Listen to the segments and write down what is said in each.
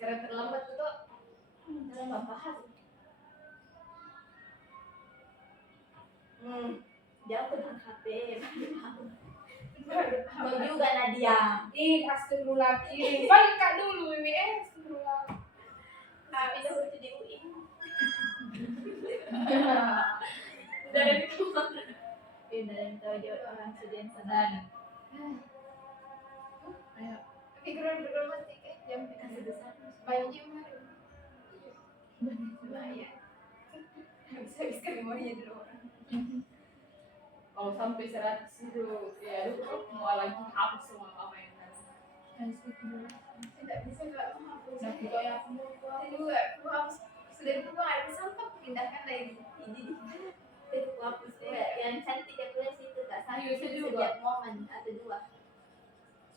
Karena terlambat tuh terlambat paham. Dia pegang HP, mau juga Nadia. Astagfirullah balik kak dulu ini astagfirullah. Tapi udah lucu di UI. Dari itu Dari tahu orang student sana. ayo background mati jam Kasih besar. banyak juga Banyak. Habis kelimanya dulu orang. kalau sampai 100 itu ya lu mau lagi hapus semua apa yang ada. Tidak bisa nggak menghapus. Nah itu ya aku juga aku hapus. Sudah itu gua ada sampah pindahkan lagi. Ini itu aku hapus ya. Yang cantik ya tulis itu nggak salah. Iya, saya juga. Setiap momen ada dua.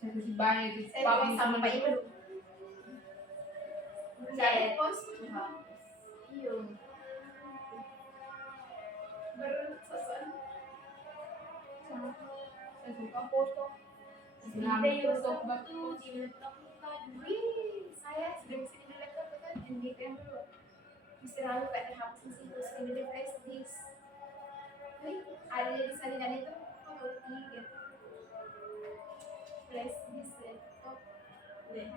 saya masih banyak itu Saya pakai sampah itu. Saya post. Iya. Bersosan. saya suka foto Video foto di laptop kan. Wih, saya sudah bisa di laptop kan jadikan dulu. Mesti lalu kayak dihapus sih terus ini di flash disk. Wih, ada di salinan itu foto 3. Flash disk laptop. Deh.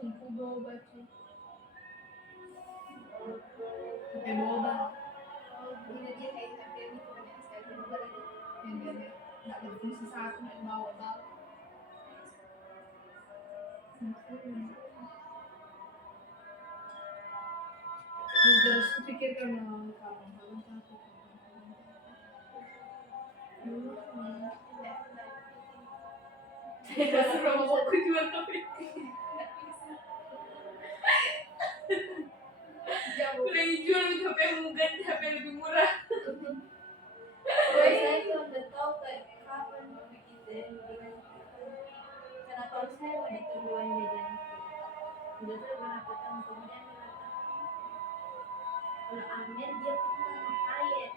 Aku boba sih pakai boba Ini dia kayak HP ini kemudian saya coba lagi. yang dia nggak ada fungsi satu nggak bawa terus pikirkan kamu saya suruh mamaku jual tapi udah dijual di HP yang ganti HP lebih murah. Saya itu udah tahu kayak kapan mau bikin karena kalau saya mau ditungguan jajan udah tahu berapa tahun kemudian kalau Ahmed dia pernah payet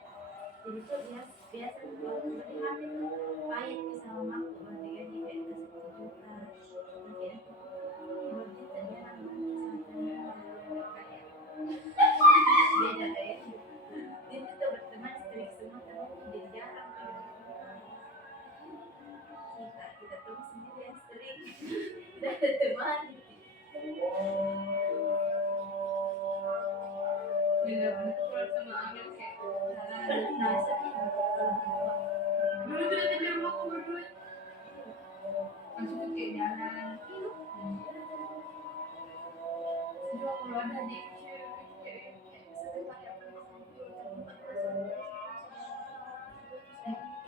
jadi tuh biasa kalau beli HP tuh payet bisa mamaku berarti gaji kayak udah 1 juta nanti aku berarti dia nambah kayak beda kayak dia tuh berteman strik semua tapi jadi jarang kita tuh sendiri yang sering tidak ada teman bener-bener sama Amel kayak nah sedih dulu tuh datang di rumahku berdua langsung tuh kayak jalan juga kalau ada adik kayak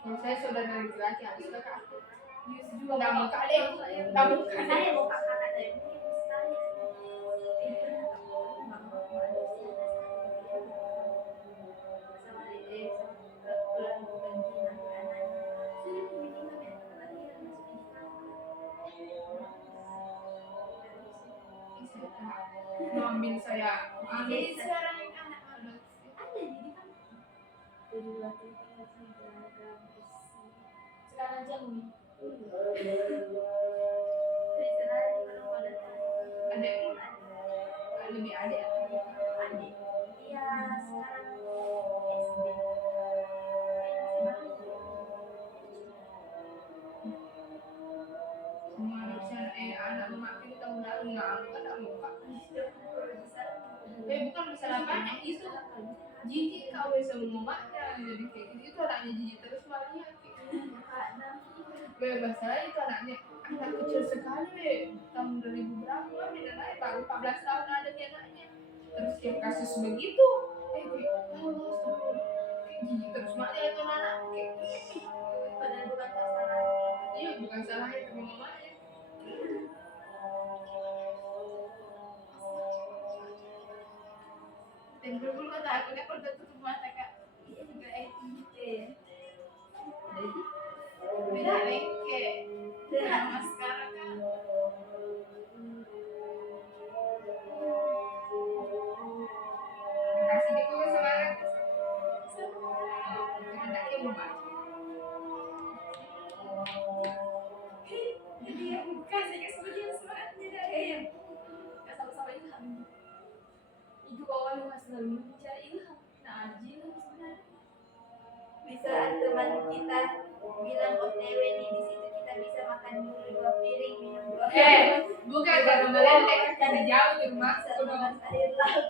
kalau saya saudara laki-laki harus ke aku juga nggak mau kali nggak mau saya mau kakak saya mungkin saya ambil saya jadi sekarang yang anak-anak ada jadi kan jadi waktu tinggal seragam sekarang jamu jadi sekarang kalau pada ada lebih adik adik iya sekarang SD semua anak mama itu tahun lalu nggak mau kak bukan masalah banyak itu jijik kau sama mamanya jadi kayak gitu itu anaknya jijik terus malahnya masalah itu anaknya anak kecil sekali tahun 2000 berapa beda naik baru 14 tahun ada di anaknya terus yang kasus begitu kayak jijik terus malahnya itu anak kayak padahal bukan salah iya bukan salahnya sama mamanya lu nggak selalu mencari ilham. Nah, Aji lu sebenarnya. Di saat teman kita bilang OTW nih, di situ kita bisa makan dulu 2 piring, minum 2 Bukan karena kalian dekat karena jauh di rumah. bisa makan air laut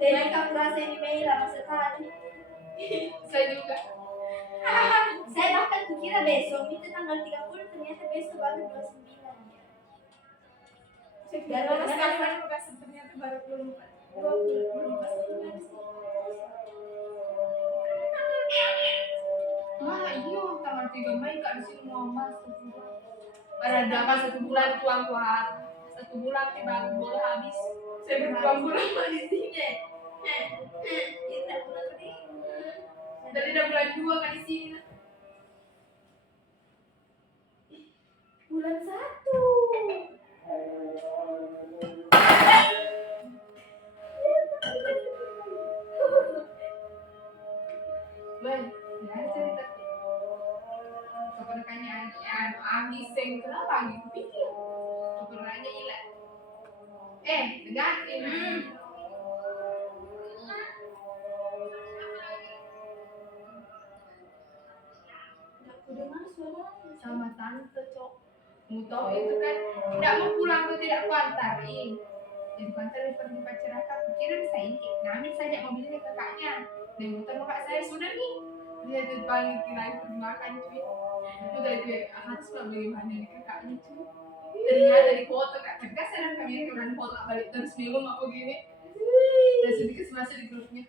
jadi kamu rasa ini Mei lama sekali. Saya juga. Saya bahkan kukira besok itu tanggal 30, ternyata besok baru 29 ya. Dan lama sekali kan bukan ternyata baru 24 bulan sih. Mana iya tanggal 3 Mei kak di sini mau masuk. Ada kan 1 bulan tuang tuang. 1 bulan nih baru boleh habis. Saya berbulan-bulan di sini. Kita pulang nih. Dari udah bulan 2 kan di sini. Bulan 1. Weh, ya ada cerita tuh. Keponakannya Agis yang kenapa Agis pikir? Keponakannya hilang. Ganti. Udah masuk Sama tante cok. Muto itu kan tidak mau pulang tuh tidak kuantarin. Jadi kuantarin pergi pacar kira bisa ingkit. Ngambil saja mobilnya kakaknya. Dan motor kakak saya sudah nih. Dia tuh paling kirain pergi makan cuy. Udah itu harus pulang beli mana nih kakaknya cuy. Ternyata di foto kak tegas dan kami orang foto balik terus minum aku gini. Dan sedikit masuk di grupnya.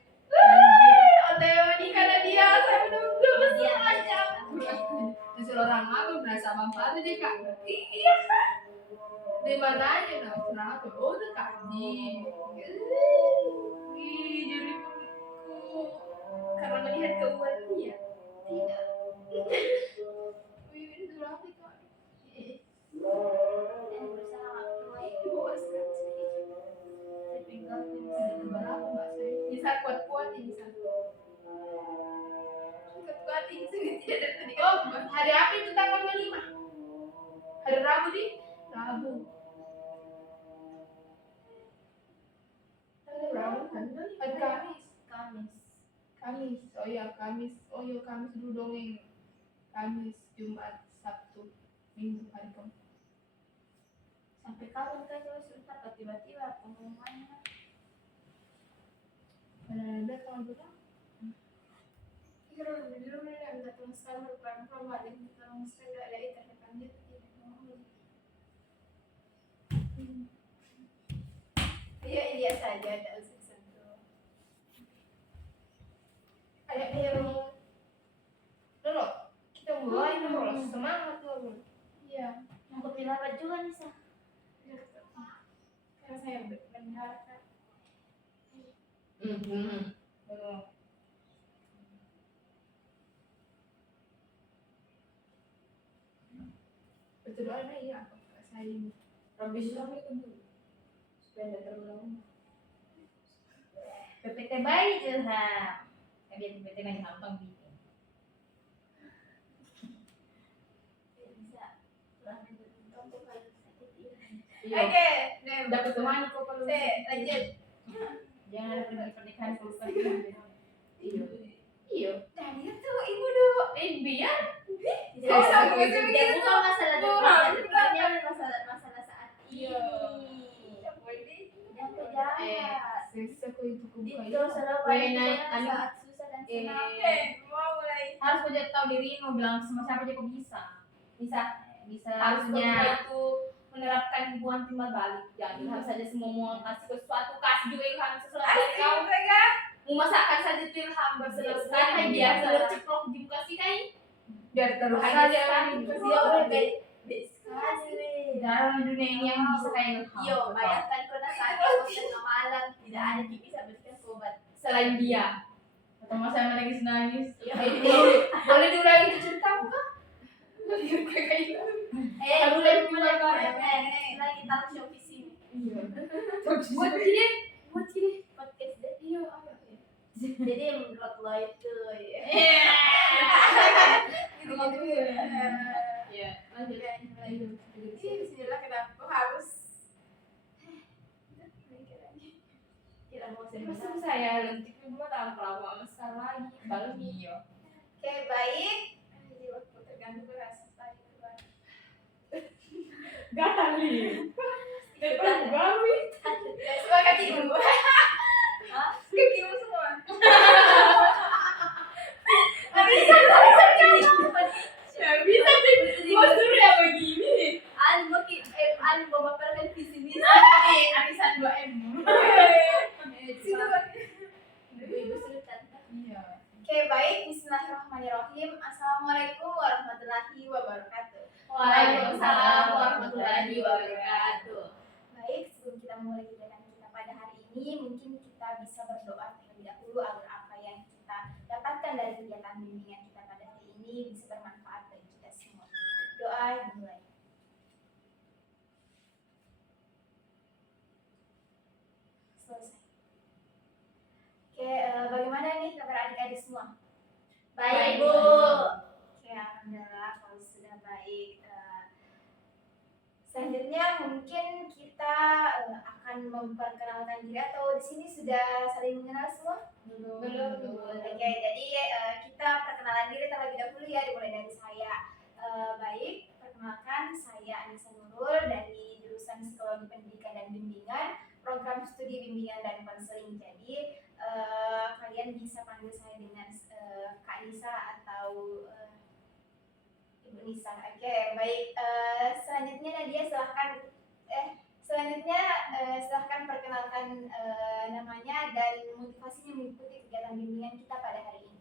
OTW nih karena dia saya menunggu dia aja. Terus orang aku berasa manfaat deh kak. Iya kak. Di mana aja nah orang aku udah kak di. Jadi perutku karena melihat keuangan dia tidak. Ini dulu apa kak? dan bersama waktu Bos kan sih. tinggal Berapa mbak saya? Bisa kuat-kuat ya bisa. Kuat-kuat ini tidak ada tadi. Oh hari apa itu tanggal 25? Hari Rabu nih? Rabu. Hari Rabu kan? Hari Kamis. Kamis. Oh iya Kamis. Oh iya Kamis dulu dongeng. Kamis, Jumat, Sabtu, Minggu hari Kamis. sampai kapan kan terus entar tiba-tiba pengumumannya Ada tahun berapa? Kalau dulu mereka nggak tahu sekarang berperan ada yang tahu sekarang ada internet dia tidak mau. Iya saja ada sesuatu. Ada yang dulu kita mulai dulu semangat dulu. Iya. mau kepilih juga nih sah Karena saya mendengarkan. Betul doanya iya apa saya ini. Rabbi Islam itu dulu supaya tidak terlalu lama PPT baik Ilham biar PPT main gampang gitu bisa pulang untuk kalau sakit Oke, dapat kemana kok kalau lanjut. jangan ada pergi pernikahan kalau Iya. Tadi tuh ibu dulu biar. Tidak, aku dia itu bukan begitu. masalah depannya, masalah saat ini. Jangan jahat. Sesa kau itu kubuka Itu selalu saat susah dan senang. mau mulai. Harus kau jadi tahu diri, mau bilang sama siapa aja kau bisa. Harusnya itu menerapkan hubungan timbal balik. Jangan harus saja semua mau kasih sesuatu, kasih juga Ilham sesuatu dari kau. Mau masakan saja tuh Ilham bersenang-senang kayak biasa ceplok dikasih kain. Biar terus Aja saja kan, kasih orang baik. dalam dunia ini yang bisa kayak Ilham. Yo, bayangkan kau nak sakit tengah malam, tidak ada yang bisa berikan obat. Selain dia, atau masa yang nangis. Boleh diulangi ceritamu kah? Kayak gitu. Lagi talk show di sini. Buat gini. Podcast deh. Iya, apa ya? Jadi menurut lo itu ya. Gitu ya. Iya, lanjut. Ini bismillah kenapa harus Maksud saya lentik ibu dalam pelawak besar lagi. Balon iyo. Oke, baik. Jadi waktu terganggu rasa tadi keluar. Gatal nih. Depan baru. Semua kakimu. Hah? Kakimu semua. Nggak bisa Gak bisa sih. Postur yang begini. Anu memaparkan visi misi. Arisan 2M. Situ kan. Ibu sultan. Iya. Oke, baik. Bismillahirrahmanirrahim. Assalamualaikum warahmatullahi wabarakatuh. Waalaikumsalam warahmatullahi wabarakatuh. Baik, sebelum kita mulai kegiatan kita pada hari ini, mungkin kita bisa berdoa terlebih dahulu agar apa yang kita dapatkan dari kegiatan bimbingan kita pada hari ini bisa bermanfaat bagi kita semua. Doa dimulai. Selesai. Oke, bagaimana nih kabar adik-adik semua? Baik, Bu. Oke, alhamdulillah kalau sudah baik. Selanjutnya mungkin kita akan memperkenalkan diri atau di sini sudah saling mengenal semua? Belum. Oke, jadi kita perkenalan diri terlebih dahulu ya, dimulai dari saya. Baik, perkenalkan saya Anissa Nurul dari jurusan Psikologi Pendidikan dan Bimbingan, program studi bimbingan dan konseling. Jadi kalian bisa panggil saya dengan Kak Nisa atau Ibu Nisa. Oke, baik. Selanjutnya Nadia silahkan perkenalkan namanya dan motivasinya mengikuti kegiatan bimbingan kita pada hari ini.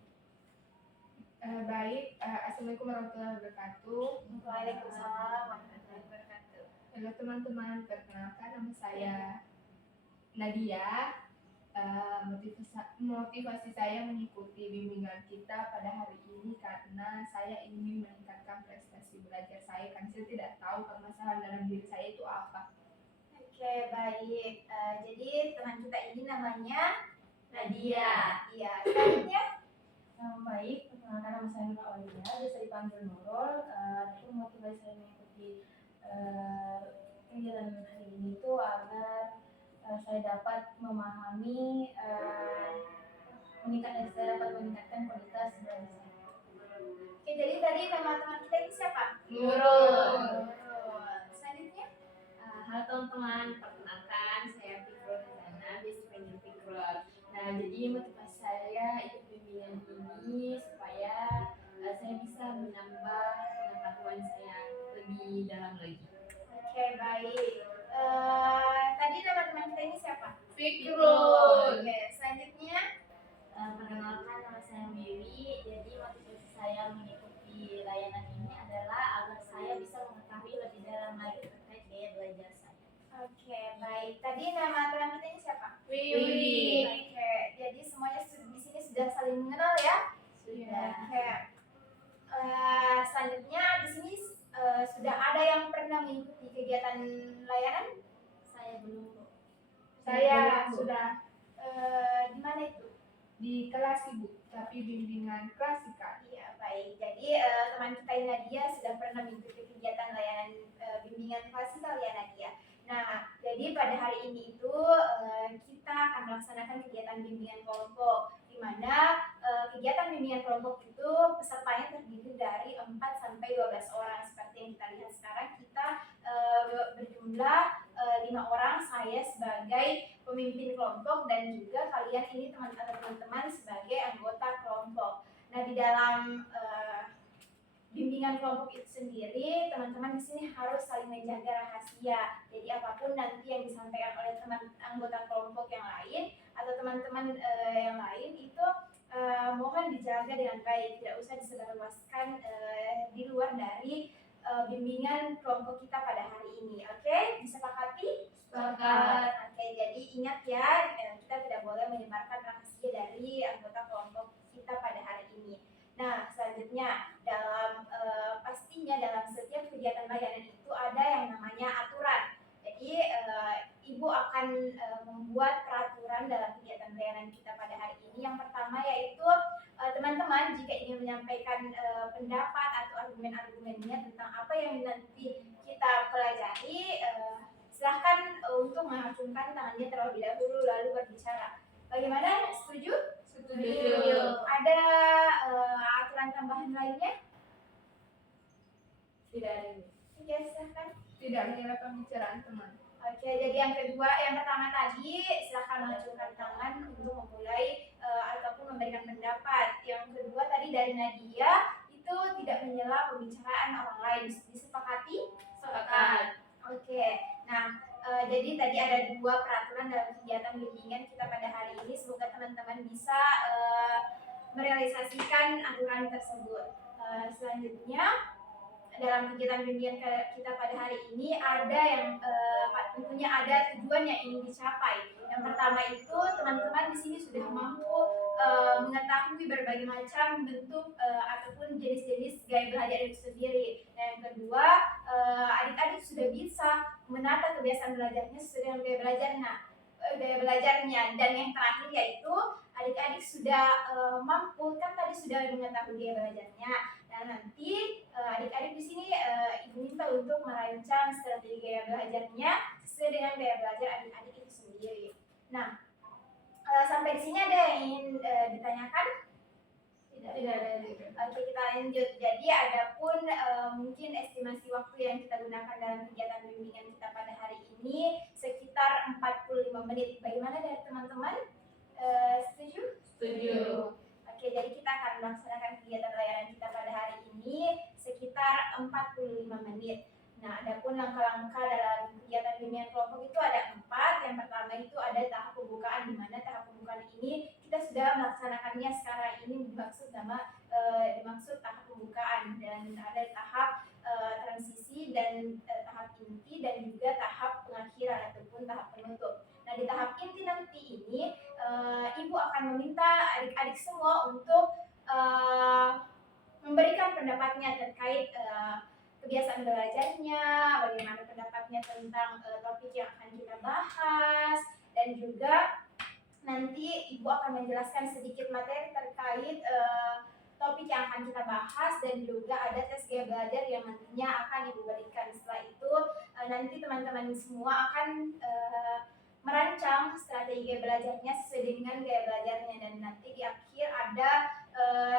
Baik, assalamualaikum warahmatullahi wabarakatuh. Waalaikumsalam warahmatullahi wabarakatuh. Halo teman-teman, perkenalkan nama saya Nadia. Motivasi saya mengikuti bimbingan kita pada hari ini karena saya ingin meningkatkan prestasi belajar saya karena saya tidak tahu permasalahan dalam diri saya itu apa. Oke, baik. Jadi teman kita ini namanya Nadia. Iya, selanjutnya. Baik, perkenalkan nama saya Nura Aulia, biasa dipanggil Nurul. Motivasi saya mengikuti kegiatan hari ini itu agar saya dapat memahami saya dapat meningkatkan kualitas belajar saya. Oke, jadi tadi nama teman kita ini siapa? Nurul. Selanjutnya. Halo teman-teman, perkenalkan saya Fikro Hazana, biasa dipanggil Fikro. Nah, jadi motivasi saya ikut bimbingan ini supaya saya bisa menambah pengetahuan saya lebih dalam lagi. Oke, baik. Tadi nama teman kita ini siapa? Fikrul. Oke, selanjutnya. Perkenalkan nama saya Wiwi. Jadi motivasi saya mengikuti layanan ini adalah agar saya bisa mengetahui lebih dalam lagi terkait gaya belajar saya. Oke, baik. Tadi nama teman kita ini siapa? Wiwi. Oke, jadi semuanya di sini sudah saling mengenal ya? Sudah. Oke. Selanjutnya di sini sudah ada yang pernah mengikuti kegiatan layanan? Saya belum, Bu. Saya sudah Di mana itu? di kelas ibu, tapi bimbingan klasikal. Iya, baik. Jadi teman kita ini Nadia sudah pernah mengikuti kegiatan layanan bimbingan klasikal ya Nadia. Nah, jadi pada hari ini itu kita akan melaksanakan kegiatan bimbingan kelompok, di mana kegiatan bimbingan kelompok itu pesertanya terdiri dari 4 sampai 12 orang. Seperti yang kita lihat sekarang, kita berjumlah 5 orang, saya sebagai pemimpin kelompok dan juga kalian ini teman-teman sebagai anggota kelompok. Nah, di dalam bimbingan kelompok itu sendiri, teman-teman di sini harus saling menjaga rahasia. Jadi apapun nanti yang disampaikan oleh teman anggota kelompok yang lain atau teman-teman yang lain itu mohon dijaga dengan baik, tidak usah disebarluaskan di luar dari bimbingan kelompok kita pada hari ini. Oke, disepakati? Sepakat. Oke, jadi ingat ya, kita tidak boleh menyebarkan rahasia dari anggota kelompok kita pada hari ini. Nah, selanjutnya pastinya dalam setiap kegiatan layanan itu ada yang namanya aturan. Jadi Ibu akan membuat peraturan dalam kegiatan layanan kita pada hari ini. Yang pertama yaitu teman-teman jika ingin menyampaikan pendapat atau argumen-argumennya tentang apa yang nanti kita pelajari, silahkan untuk mengacungkan tangannya terlebih dahulu lalu berbicara. Bagaimana? Setuju? Setuju. Ada aturan tambahan lainnya? Tidak ada. Oke, silahkan. Tidak mengira pembicaraan teman. Oke, jadi yang pertama tadi silahkan mengacungkan tangan untuk memulai ataupun memberikan pendapat. Yang kedua tadi dari Nadia itu tidak menyela pembicaraan orang lain. Disepakati? Sepakat. Oke, nah jadi tadi ada 2 peraturan dalam kegiatan bimbingan kita pada hari ini. Semoga teman-teman bisa merealisasikan aturan tersebut. Selanjutnya dalam kegiatan bimbingan kita pada hari ini ada yang tentunya ada tujuan yang ingin dicapai. Yang pertama itu teman-teman di sini sudah mampu mengetahui berbagai macam bentuk ataupun jenis-jenis gaya belajar itu sendiri. Dan yang kedua, adik-adik sudah bisa menata kebiasaan belajarnya sesuai dengan gaya belajarnya. Dan yang terakhir yaitu adik-adik sudah mampu, kan tadi sudah mengetahui gaya belajarnya. Nah, nanti adik-adik di sini ibu minta untuk merancang strategi gaya belajarnya sesuai dengan gaya belajar adik-adik itu sendiri. Nah, sampai di sini ada yang ingin ditanyakan? Tidak ada. Oke, kita lanjut. Jadi adapun mungkin estimasi waktu yang kita gunakan dalam kegiatan bimbingan kita pada hari ini sekitar 45 menit. Bagaimana dari teman-teman? Setuju? Setuju. Oke, jadi kita akan melaksanakan kegiatan layanan kita pada hari ini sekitar 45 menit. Nah, adapun langkah-langkah dalam kegiatan bimbingan kelompok itu ada 4. Yang pertama itu ada tahap pembukaan, di mana tahap pembukaan ini kita sudah melaksanakannya sekarang ini dimaksud tahap pembukaan, dan ada tahap transisi dan tahap inti dan juga tahap pengakhiran ataupun tahap penutup. Nah, di tahap inti nanti ini ibu akan meminta adik-adik semua untuk memberikan pendapatnya terkait kebiasaan belajarnya, bagaimana pendapatnya tentang topik yang akan kita bahas, dan juga nanti ibu akan menjelaskan sedikit materi terkait topik yang akan kita bahas, dan juga ada tes gaya belajar yang nantinya akan ibu berikan. Setelah itu nanti teman-teman semua akan merancang strategi gaya belajarnya sesuai dengan gaya belajarnya, dan nanti di akhir ada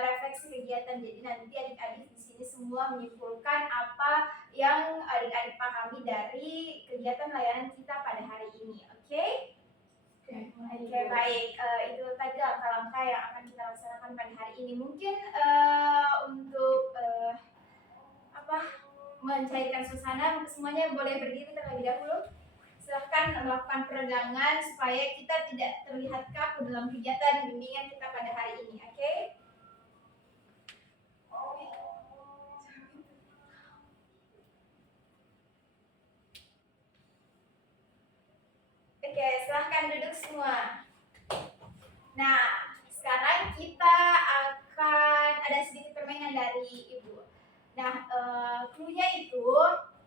refleksi kegiatan. Jadi nanti adik-adik di sini semua menyimpulkan apa yang adik-adik pahami dari kegiatan layanan kita pada hari ini. Oke, baik. Itu tadi langkah-langkah yang akan kita laksanakan pada hari ini. Mungkin untuk mencairkan suasana, semuanya boleh berdiri terlebih dahulu. Silahkan melakukan peregangan supaya kita tidak terlihat kaku dalam kegiatan bimbingan kita pada hari ini. Oke? Oke, silahkan duduk semua. Nah, sekarang kita akan ada sedikit permainan dari ibu. Nah, clue-nya itu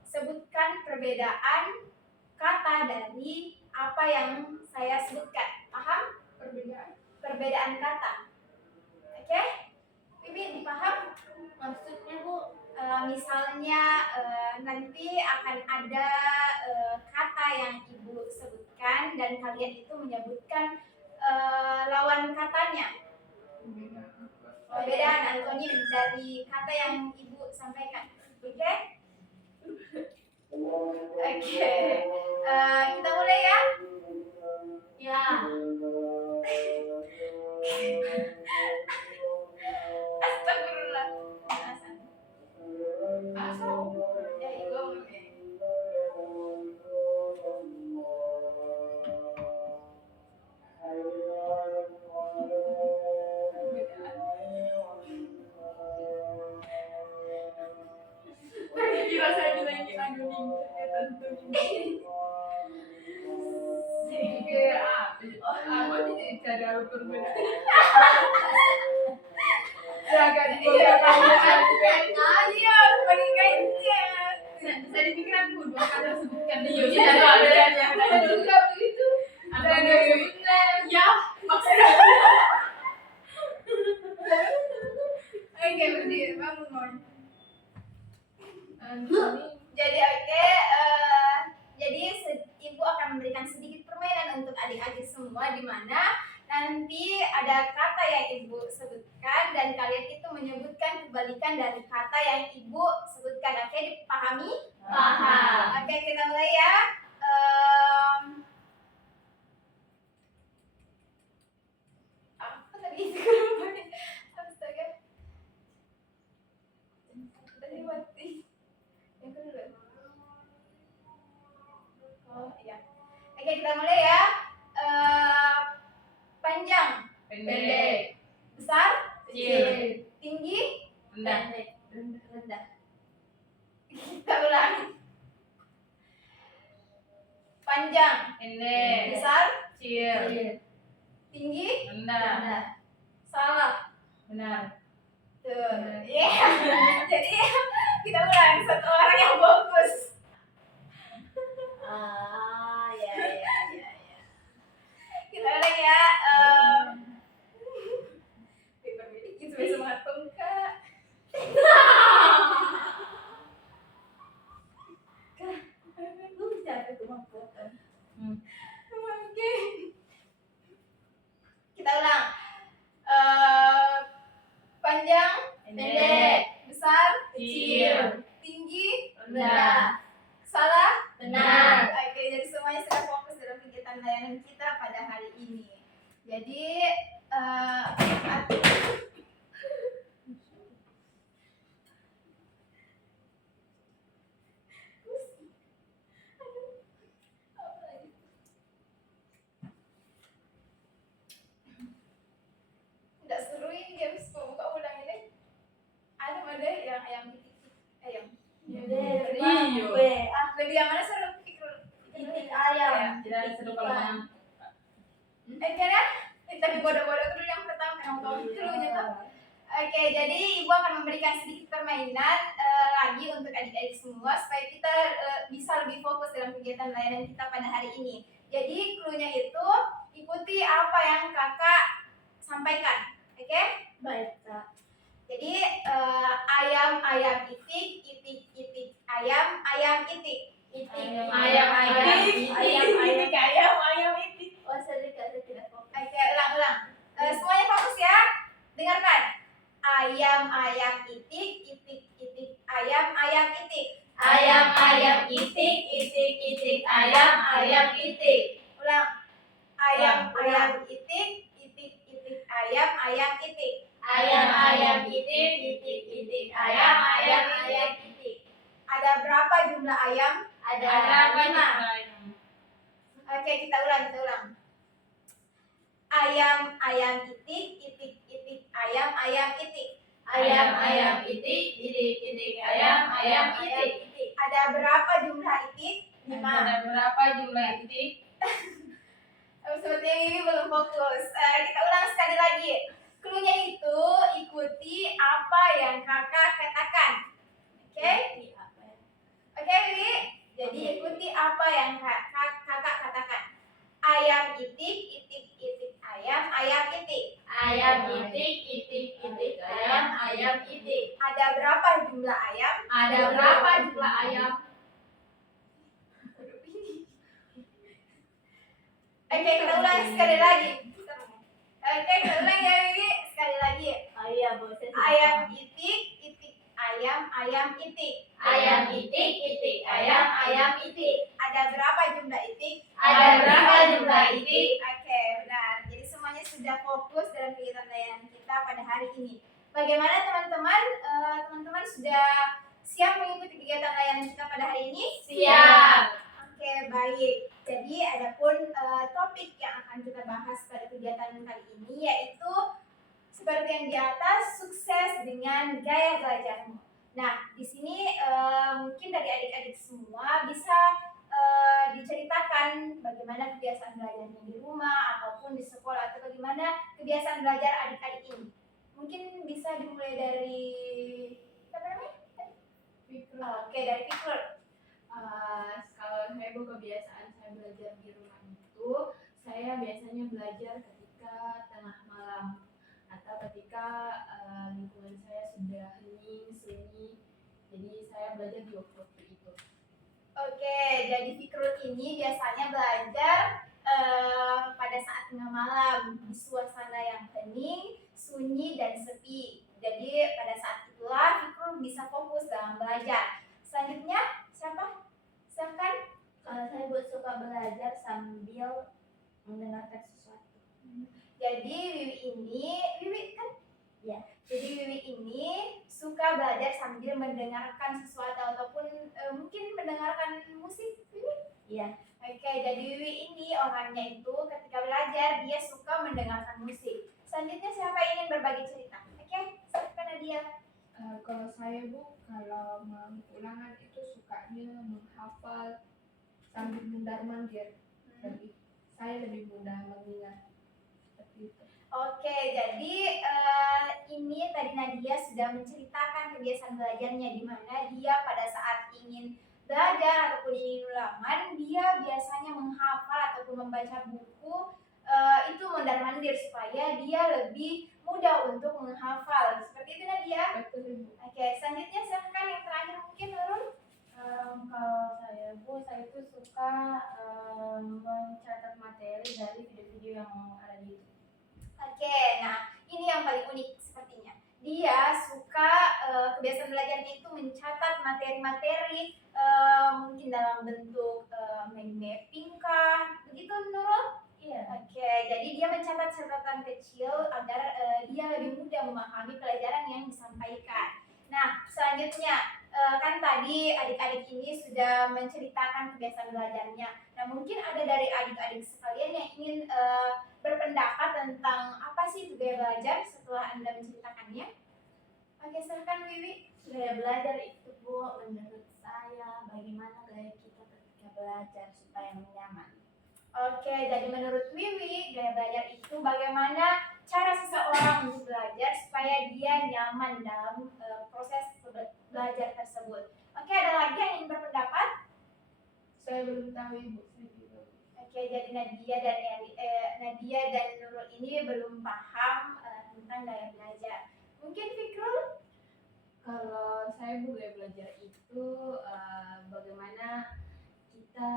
sebutkan perbedaan kata dari apa yang saya sebutkan. Paham? Perbedaan kata. Oke? Bibi dipaham? Maksudnya Bu, misalnya nanti akan ada kata yang ibu sebutkan dan kalian itu menyebutkan lawan katanya. Perbedaan antonim dari kata yang ibu sampaikan. Oke? Oke. Kita mulai ya? Ya. Astagfirullah. Ya, ibu mulai. Kira saya bilangin anonim, ternyata anonim. Aku tidak cari apa perbedaan. Agak beberapa Ayo, bagi kaitnya. saya dipikirkan dua kata sebutkan di Iya, Youtube. Ada juga begitu. Ada ya maksudnya. Oke, berdiri, bangun, Mon. Jadi jadi ibu akan memberikan sedikit permainan untuk adik-adik semua, di mana Nanti ada kata yang ibu sebutkan dan kalian itu menyebutkan kebalikan dari kata yang ibu sebutkan. Oke, dipahami? Paham. Oke, kita mulai ya. Apa tadi itu? Astaga. Tadi mati. Yang kedua. Oh iya. Oke, kita mulai ya. Panjang, Pendek. besar, Kecil. tinggi, Rendah. rendah. Kita ulang. Panjang, Pendek. besar, Kecil. tinggi, Rendah. salah. Benar. Tuh. Iya. Jadi kita ulang, satu orang yang fokus. Ya. Kita ulang ya. Paper miliki sebagai semangat tongkat. Lu bisa ada rumah foto. Oke. Kita ulang. Panjang, Pendek. besar, Kecil. tinggi, Rendah. salah, Benar. Oke, jadi semuanya sudah fokus dalam kegiatan layanan kita pada hari ini. Jadi tidak seru ini James mau buka ulang ini. Ada yang ayam ayam. Iya. Lebih yang mana seru pikir Titik ayam. Tidak seru kalau main. kan? Tapi bodoh-bodoh dulu yang pertama kan tahu cluenya tuh. Oke, jadi Ibu akan memberikan sedikit permainan lagi untuk adik-adik semua supaya kita bisa lebih fokus dalam kegiatan layanan kita pada hari ini. Jadi cluenya itu ikuti apa yang kakak sampaikan. Oke? Baik, Kak. Jadi ayam itik ayam itik. Ayam itik. Oh, sorry, Kak, saya tidak fokus. Oke, ulang. Semuanya fokus ya. Dengarkan. Ayam itik ayam itik. Ayam itik ayam itik. Ulang. Ayam itik ayam itik. Ayam itik ayam itik. Ada berapa jumlah ayam? Ada Ada 5. Oke, kita ulang. Ayam itik ayam itik. Ayam itik ayam itik. Ada berapa jumlah itik? 5. Ada berapa jumlah itik? Sepertinya ini belum fokus. Kita ulang sekali lagi. Cluenya itu ikuti apa yang kakak katakan. Oke? Oke, Wiwi? Jadi ikuti apa yang kakak katakan. Ayam itik ayam itik. Ayam itik ayam itik. Ada berapa jumlah ayam? Ada berapa jumlah ayam? Oke, kita ulang sekali lagi. Oke, kita ulang ya, Wiwi. Sekali lagi. Ayam itik ayam itik. Ayam itik ayam itik. Ada berapa jumlah itik? Ada berapa jumlah itik? Oke, benar. Jadi semuanya sudah fokus dalam kegiatan layanan kita pada hari ini. Bagaimana teman-teman? Teman-teman sudah siap mengikuti kegiatan layanan kita pada hari ini? Siap. Oke, baik. Jadi adapun topik yang akan kita bahas pada kegiatan kali ini yaitu seperti yang di atas, sukses dengan gaya belajarmu. Nah, di sini mungkin dari adik-adik semua bisa diceritakan bagaimana kebiasaan belajarnya di rumah ataupun di sekolah atau bagaimana kebiasaan belajar adik-adik ini. Mungkin bisa dimulai dari apa namanya? Oke, dari Fikul. Kalau saya kebiasaan saya belajar di rumah itu, saya biasanya belajar ketika tengah malam atau ketika lingkungan saya sudah hening, sunyi. Jadi saya belajar di waktu itu. Oke, jadi Fikrul ini biasanya belajar pada pada saat tengah malam di suasana yang hening, sunyi dan sepi. Jadi pada saat itulah Fikrul bisa fokus dalam belajar. Selanjutnya siapa? Silakan. Kalau saya buat suka belajar sambil mendengarkan sesuatu. Jadi Wiwi kan? Ya. Jadi Wiwi ini suka belajar sambil mendengarkan sesuatu ataupun mungkin mendengarkan musik. Wiwi? Iya. Oke, jadi Wiwi ini orangnya itu ketika belajar dia suka mendengarkan musik. Selanjutnya siapa yang ingin berbagi cerita? Oke, silakan Nadia. Kalau saya Bu, kalau ulangan itu sukanya menghafal sambil mundar-mandir. Saya lebih mudah mengingat seperti itu. Oke, jadi ini tadi Nadia sudah menceritakan kebiasaan belajarnya di mana dia pada saat ingin belajar ataupun ingin ulangan, dia biasanya menghafal ataupun membaca buku itu mondar-mandir supaya dia lebih mudah untuk menghafal. Seperti itu Nadia. Betul Ibu. Oke, selanjutnya silakan yang terakhir mungkin Nurul. Kalau saya tuh suka mencatat materi dari video-video yang ada di YouTube. Oke, nah ini yang paling unik sepertinya. Dia suka kebiasaan belajarnya itu mencatat materi-materi mungkin dalam bentuk mind mapping kah? Begitu Nurul? Iya. Oke, jadi dia mencatat catatan kecil agar dia lebih mudah memahami pelajaran yang disampaikan. Nah, selanjutnya kan tadi adik-adik ini sudah menceritakan kebiasaan belajarnya. Nah, mungkin ada dari adik-adik sekalian yang ingin berpendapat tentang apa sih itu gaya belajar setelah Anda menceritakannya. Oke, silakan Wiwi. Gaya belajar itu Bu, menurut saya bagaimana gaya kita ketika belajar supaya nyaman. Oke, jadi menurut Wiwi, gaya belajar itu bagaimana cara seseorang untuk belajar supaya dia nyaman dalam proses belajar tersebut. Oke, ada lagi yang ingin berpendapat? Saya belum tahu Ibu. Saya juga. Oke, jadi Nadia dan Nurul ini belum paham tentang gaya belajar. Mungkin Fikrul? Kalau saya Bu, gaya belajar itu bagaimana kita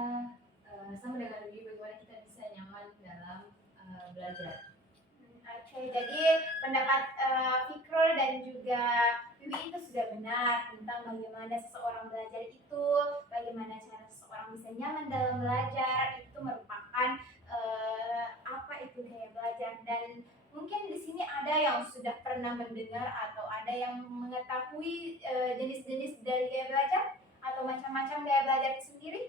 sama dengan Wiwi, bagaimana kita bisa nyaman dalam belajar. Oke, jadi pendapat Fikrul dan juga Wiwi itu sudah benar tentang bagaimana seseorang belajar itu, bagaimana cara seseorang bisa nyaman dalam belajar itu merupakan apa itu gaya belajar. Dan mungkin di sini ada yang sudah pernah mendengar atau ada yang mengetahui jenis-jenis dari gaya belajar atau macam-macam gaya belajar itu sendiri?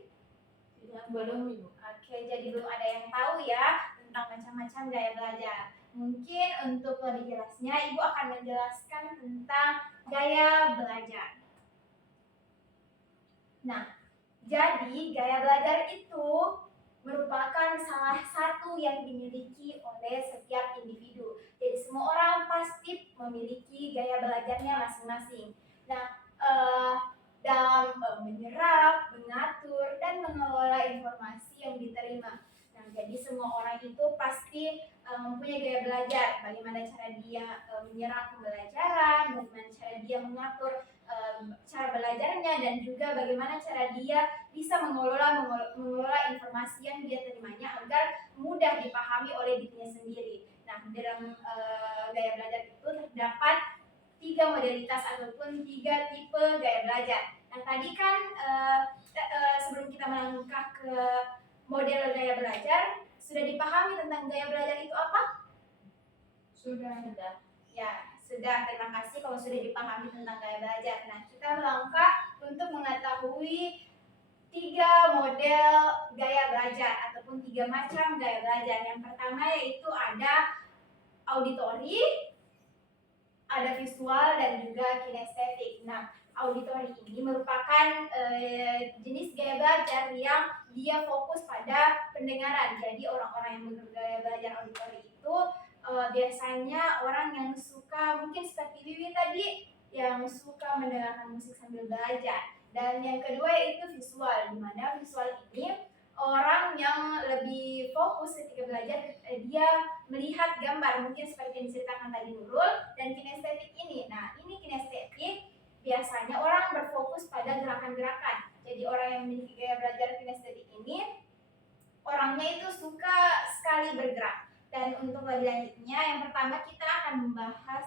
Belum Ibu. Oke, jadi belum ada yang tahu ya tentang macam-macam gaya belajar. Mungkin untuk lebih jelasnya, Ibu akan menjelaskan tentang gaya belajar. Nah, jadi gaya belajar itu merupakan salah satu yang dimiliki oleh setiap individu. Jadi semua orang pasti memiliki gaya belajarnya masing-masing. Nah, dalam menyerap, mengatur, dan mengelola informasi yang diterima. Nah, jadi semua orang itu pasti mempunyai gaya belajar. Bagaimana cara dia menyerap pembelajaran, bagaimana cara dia mengatur cara belajarnya, dan juga bagaimana cara dia bisa mengelola informasi yang dia terimanya agar mudah dipahami oleh dirinya sendiri. Nah, dalam gaya belajar itu terdapat 3 modalitas ataupun 3 tipe gaya belajar. Nah, tadi kan sebelum kita melangkah ke model gaya belajar, sudah dipahami tentang gaya belajar itu apa? Sudah. Ya, sudah. Terima kasih kalau sudah dipahami tentang gaya belajar. Nah, kita melangkah untuk mengetahui 3 model gaya belajar ataupun 3 macam gaya belajar. Yang pertama yaitu ada auditori, ada visual, dan juga kinestetik. Nah, auditori ini merupakan jenis gaya belajar yang dia fokus pada pendengaran. Jadi orang-orang yang bergaya belajar auditori itu biasanya orang yang suka, mungkin seperti Wiwi tadi, yang suka mendengarkan musik sambil belajar. Dan yang kedua yaitu visual, di mana visual ini orang yang lebih fokus ketika belajar, dia melihat gambar, mungkin seperti yang diceritakan tadi Nurul. Dan kinestetik ini, nah ini kinestetik biasanya orang berfokus pada gerakan-gerakan. Jadi orang yang memiliki gaya belajar kinestetik ini orangnya itu suka sekali sekali bergerak. Dan untuk lebih lanjutnya, yang pertama kita akan membahas,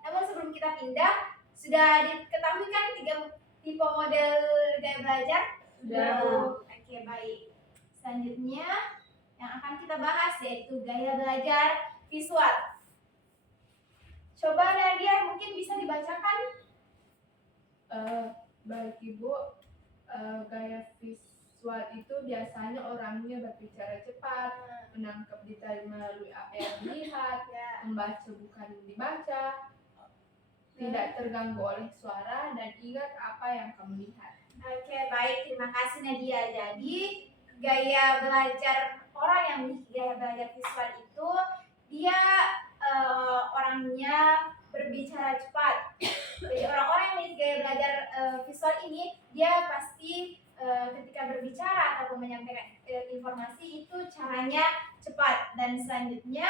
namun sebelum kita pindah, sudah diketahui kan 3 tipe model gaya belajar? Sudah. Oke, baik. Selanjutnya yang akan kita bahas yaitu gaya belajar visual. Coba Nadia mungkin bisa dibacakan. Baik Ibu, gaya visual itu biasanya orangnya berbicara cepat, menangkap detail melalui apa yang dilihat, membaca bukan dibaca, tidak terganggu oleh suara, dan ingat apa yang kamu lihat. Oke, baik. Terima kasih Nadia. Jadi, gaya belajar orang yang memiliki gaya belajar visual itu dia orangnya berbicara cepat. Jadi orang-orang yang memiliki gaya belajar visual ini dia pasti ketika berbicara ataupun menyampaikan informasi itu caranya cepat, dan selanjutnya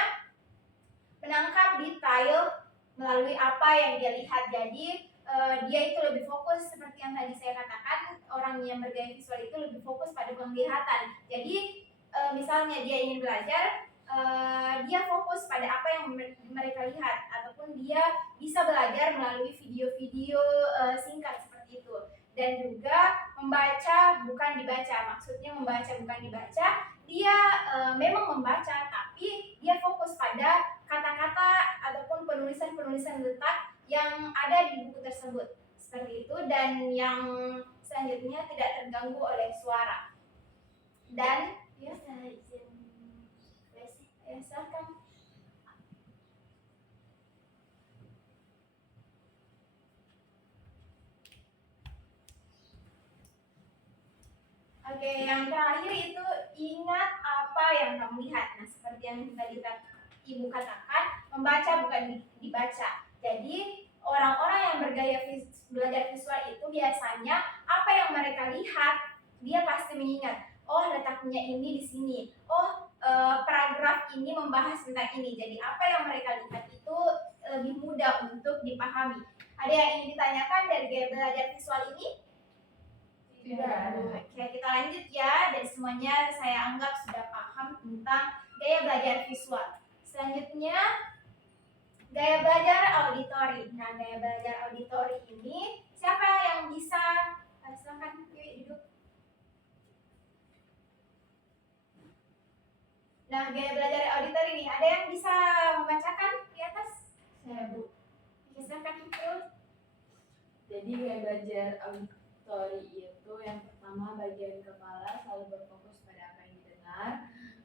menangkap detail melalui apa yang dia lihat. Jadi dia itu lebih fokus seperti yang tadi saya katakan, orang yang bergaya visual itu lebih fokus pada penglihatan. Jadi misalnya dia ingin belajar, dia fokus pada apa yang mereka lihat, ataupun dia bisa belajar melalui video-video singkat seperti itu. Dan juga membaca bukan dibaca. Maksudnya membaca bukan dibaca, dia memang membaca tapi dia fokus pada kata-kata ataupun penulisan-penulisan letak yang ada di buku tersebut. Seperti itu, dan yang selanjutnya tidak terganggu oleh suara. Dan ya, silakan. Oke, yang terakhir itu ingat apa yang kamu lihat. Nah, seperti yang tadi Ibu katakan, membaca bukan dibaca. Jadi, orang-orang yang bergaya belajar visual itu biasanya apa yang mereka lihat, dia pasti mengingat. Oh, letaknya ini di sini. Oh, paragraf ini membahas tentang ini. Jadi, apa yang mereka lihat itu lebih mudah untuk dipahami. Ada yang ingin ditanyakan dari gaya belajar visual ini? Tidak. Oke, kita lanjut ya. Dan semuanya saya anggap sudah paham tentang gaya belajar visual. Selanjutnya, gaya belajar auditori. Nah, gaya belajar auditori ini siapa yang bisa? Silakan, yuk duduk. Nah, gaya belajar auditori ini ada yang bisa membacakan di atas? Saya, Bu. Oke, silakan terus. Jadi gaya belajar auditori itu yang pertama, bagian kepala selalu berfokus pada apa yang didengar,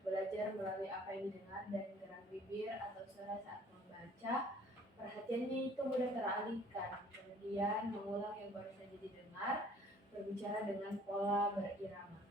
belajar melalui apa yang didengar dan gerak bibir atau suara saat membaca. Perhatiannya itu mudah teralihkan, kemudian mengulang yang baru saja didengar, berbicara dengan pola berirama.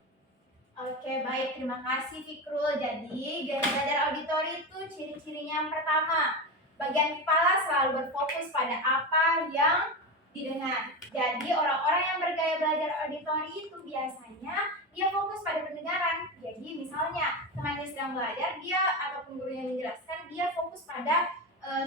Oke, baik. Terima kasih Fikrul. Jadi, gaya belajar auditori itu ciri-cirinya yang pertama, bagian kepala selalu berfokus pada apa yang didengar. Jadi, orang-orang yang bergaya belajar auditori itu biasanya dia fokus pada pendengaran. Jadi, misalnya temannya sedang belajar, dia ataupun gurunya menjelaskan, dia fokus pada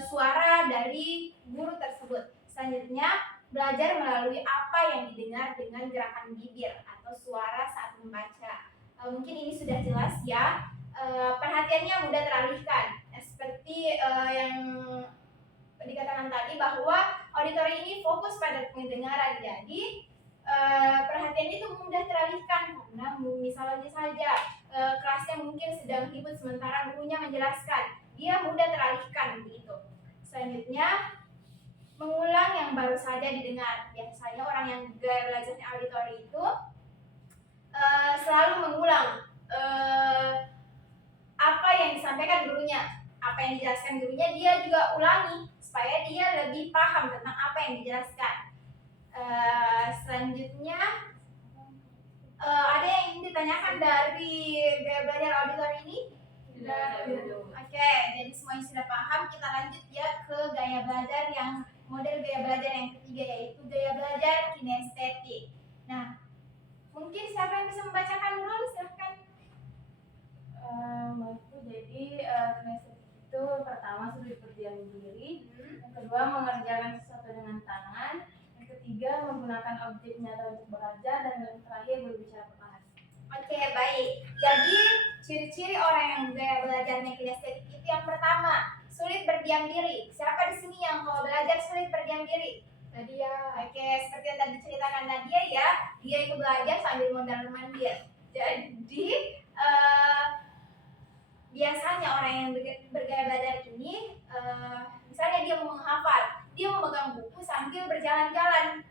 suara dari guru tersebut. Selanjutnya, belajar melalui apa yang didengar dengan gerakan bibir atau suara saat membaca. Mungkin ini sudah jelas ya. Perhatiannya mudah teralihkan. Seperti yang dikatakan tadi bahwa auditori ini fokus pada pendengaran. Jadi perhatiannya itu mudah teralihkan karena misalnya saja kelasnya mungkin sedang ribut sementara gurunya menjelaskan, dia mudah teralihkan begitu. Selanjutnya, mengulang yang baru saja didengar. Biasanya orang yang gaya belajarnya auditori itu selalu mengulang apa yang disampaikan gurunya, apa yang dijelaskan gurunya dia juga ulangi supaya dia lebih paham tentang apa yang dijelaskan. Selanjutnya, ada yang ingin ditanyakan dari gaya belajar auditori ini? Tidak. Oke, jadi semuanya sudah paham. Kita lanjut ya ke gaya belajar yang model gaya belajar yang ketiga, yaitu gaya belajar kinestetik. Nah, mungkin siapa yang bisa membacakan dulu? Silahkan. Jadi kinestetik itu pertama sudut berdiam diri, yang kedua mengerjakan sesuatu dengan tangan, yang ketiga menggunakan objek nyata untuk bekerja, dan yang terakhir berbicara perlahan. Oke, baik. Jadi ciri-ciri orang yang gaya belajar berdiam diri. Siapa di sini yang kalau belajar sulit berdiam diri? Nadia. Oke, seperti yang tadi diceritakan Nadia ya, dia itu belajar sambil mondar-mandir. Jadi biasanya orang yang bergaya belajar ini, misalnya dia mau menghafal, dia memegang buku sambil berjalan-jalan.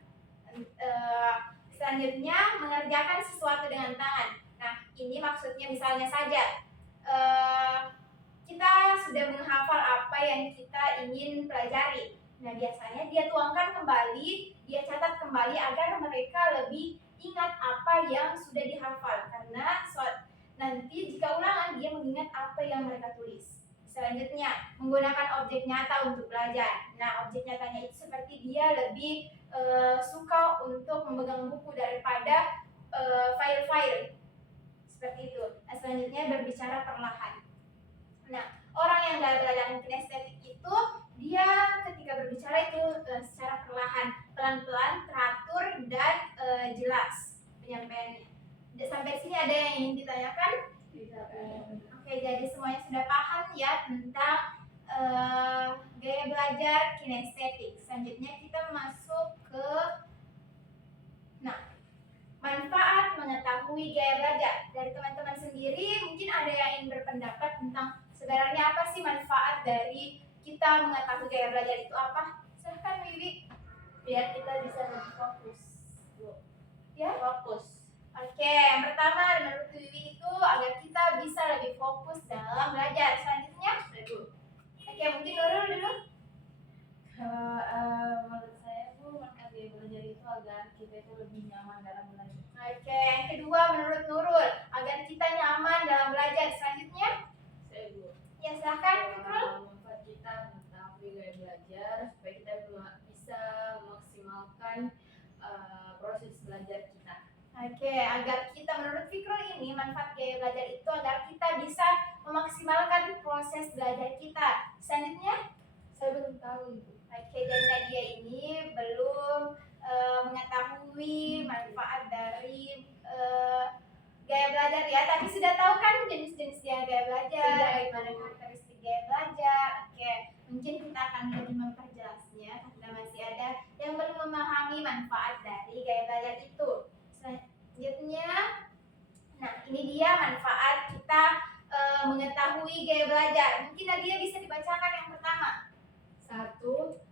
Selanjutnya mengerjakan sesuatu dengan tangan. Nah, ini maksudnya misalnya saja kita sudah menghafal apa yang kita ingin pelajari. Nah, biasanya dia tuangkan kembali, dia catat kembali agar mereka lebih ingat apa yang sudah dihafal. Karena nanti jika ulangan dia mengingat apa yang mereka tulis. Selanjutnya, menggunakan objek nyata untuk belajar. Nah, objek nyatanya itu seperti dia lebih suka untuk memegang buku daripada file-file. Seperti itu. Nah, selanjutnya berbicara perlahan. Nah, orang yang dalam belajar kinestetik itu dia ketika berbicara itu secara perlahan, pelan-pelan, teratur dan jelas penyampaiannya. Sampai sini ada yang ingin ditanyakan? Oke, jadi semuanya sudah paham ya tentang gaya belajar kinestetik. Selanjutnya kita masuk ke manfaat mengetahui gaya belajar. Dari teman-teman sendiri mungkin ada yang ingin berpendapat tentang sebenarnya apa sih manfaat dari kita mengetahui gaya belajar itu apa? Silahkan Wiwi. Biar kita bisa lebih fokus. Ya? Fokus. Oke, yang pertama menurut Wiwi itu agar kita bisa lebih fokus dalam belajar. Selanjutnya? Oke, mungkin Nurul dulu. Menurut saya tuh manfaat gaya belajar itu agar kita itu lebih nyaman dalam belajar. Oke, yang kedua menurut Nurul agar kita nyaman dalam belajar. Selanjutnya? Saya dulu. Ya, silahkan Nurul. Manfaat kita mengetahui gaya belajar supaya kita bisa memaksimalkan proses belajar kita. Oke, agar kita menurut Fikrul ini manfaat gaya belajar itu agar kita bisa memaksimalkan proses belajar kita. Selanjutnya? Saya belum tahu Ibu. Oke, dan Nadia ini belum mengetahui manfaat dari gaya belajar ya, tapi sudah tahu kan jenis-jenis gaya belajar, bagaimana karakteristik gaya belajar. Oke, mungkin kita akan lebih memperjelasnya karena masih ada yang belum memahami manfaat dari gaya belajar itu. Selanjutnya, nah ini dia manfaat kita mengetahui gaya belajar. Mungkin Nadia bisa dibacakan yang pertama. 1.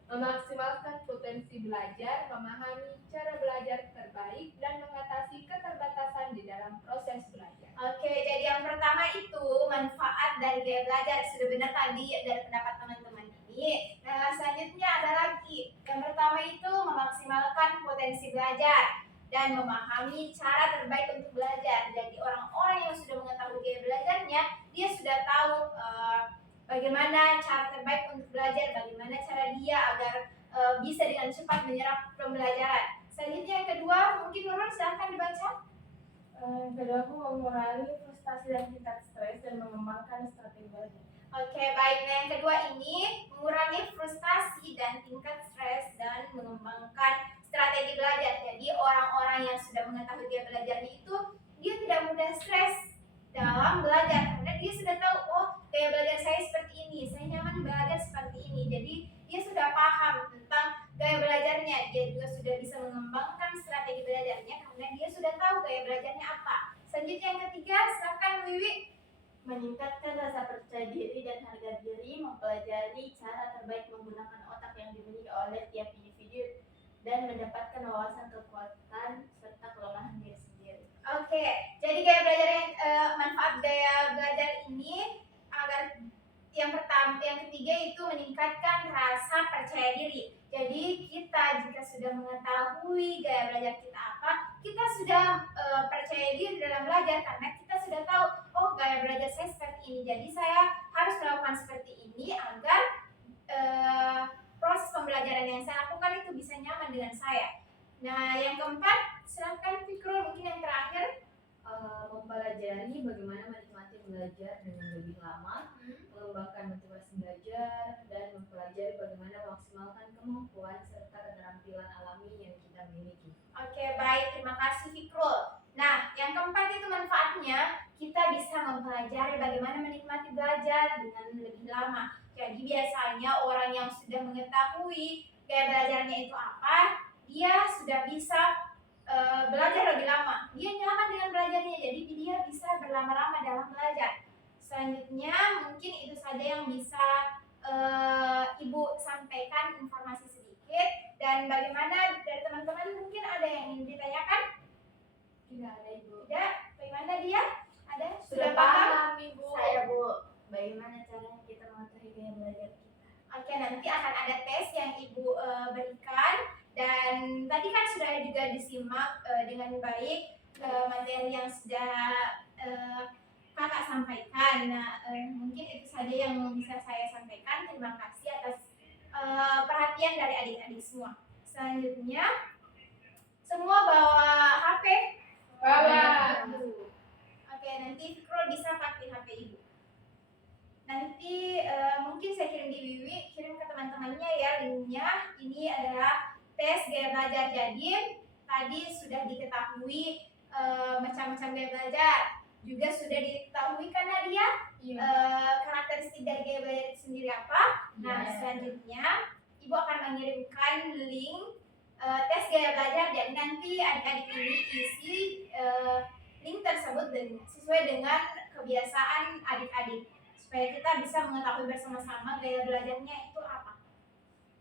Memaksimalkan potensi belajar, memahami cara belajar terbaik, dan mengatasi keterbatasan di dalam proses belajar. Oke, jadi yang pertama itu manfaat dari gaya belajar. Sudah benar tadi dari pendapat teman-teman ini. Nah, selanjutnya ada lagi. Yang pertama itu memaksimalkan potensi belajar dan memahami cara terbaik untuk belajar. Jadi orang-orang yang sudah mengetahui gaya belajarnya, dia sudah tahu bagaimana cara terbaik untuk belajar, bagaimana cara dia agar bisa dengan cepat menyerap pembelajaran. Selanjutnya yang kedua, mungkin Nurul silahkan dibaca. Kedua, aku mengurangi frustasi dan tingkat stres dan mengembangkan strategi belajar. Oke, baik. Nah, yang kedua ini mengurangi frustasi dan tingkat stres dan mengembangkan strategi belajar. Jadi orang-orang yang sudah mengetahui gaya belajar itu dia tidak mudah stres dalam belajar karena dia sudah tahu, oh gaya belajar saya seperti ini, saya nyaman belajar seperti ini. Jadi dia sudah paham tentang gaya belajarnya, dia juga sudah bisa mengembangkan strategi belajarnya karena dia sudah tahu gaya belajarnya apa. Selanjutnya yang ketiga, silakan Wiwi. Meningkatkan rasa percaya diri dan harga diri, mempelajari cara terbaik menggunakan otak yang dimiliki oleh tiap individu dan mendapatkan wawasan kekuatan serta kelemahan diri sendiri. Oke, jadi gaya belajar yang manfaat gaya belajar ini agar yang ketiga itu meningkatkan rasa percaya diri. Jadi kita jika sudah mengetahui gaya belajar kita apa, kita sudah percaya diri dalam belajar karena kita sudah tahu, oh gaya belajar saya seperti ini. Jadi saya harus melakukan seperti ini agar proses pembelajaran yang saya lakukan itu bisa nyaman dengan saya. Nah, yang keempat, silakan Fikrul mungkin yang terakhir. Mempelajari bagaimana menikmati belajar dengan lebih lama, mengembangkan motivasi belajar, dan mempelajari bagaimana memaksimalkan kemampuan serta keterampilan alami yang kita miliki. Oke, baik. Terima kasih Fikrul. Nah, yang keempat itu manfaatnya kita bisa mempelajari bagaimana menikmati belajar dengan lebih lama. Jadi biasanya orang yang sudah mengetahui gaya belajarnya itu apa, dia sudah bisa belajar lebih lama. Dia nyaman dengan belajarnya, jadi dia bisa berlama-lama dalam belajar. Selanjutnya mungkin itu saja yang bisa Ibu sampaikan informasi sedikit. Dan bagaimana dari teman-teman, mungkin ada yang ingin ditanyakan? Tidak ada Ibu. Tidak? Bagaimana dia? Ada? Sudah paham Ibu. Saya Bu, bagaimana caranya kita mengetahui gaya belajar kita? Oke, nanti akan ada tes yang Ibu berikan. Dan tadi kan sudah juga disimak dengan baik materi yang sudah Kakak sampaikan. Nah, mungkin itu saja yang bisa saya sampaikan. Terima kasih atas perhatian dari adik-adik semua. Selanjutnya, semua bawa HP? Bawa. Oke, nanti Fikrul bisa pakai HP Ibu. Nanti mungkin saya kirim di Wiwi, kirim ke teman-temannya ya linknya. Ini adalah tes gaya belajar. Jadi tadi sudah diketahui macam-macam gaya belajar. Juga sudah diketahui karena dia karakteristik dari gaya belajar itu sendiri apa. Nah, selanjutnya Ibu akan mengirimkan link tes gaya belajar. Jadi nanti adik-adik ini isi link tersebut sesuai dengan kebiasaan adik-adik, supaya kita bisa mengetahui bersama-sama gaya belajarnya itu apa.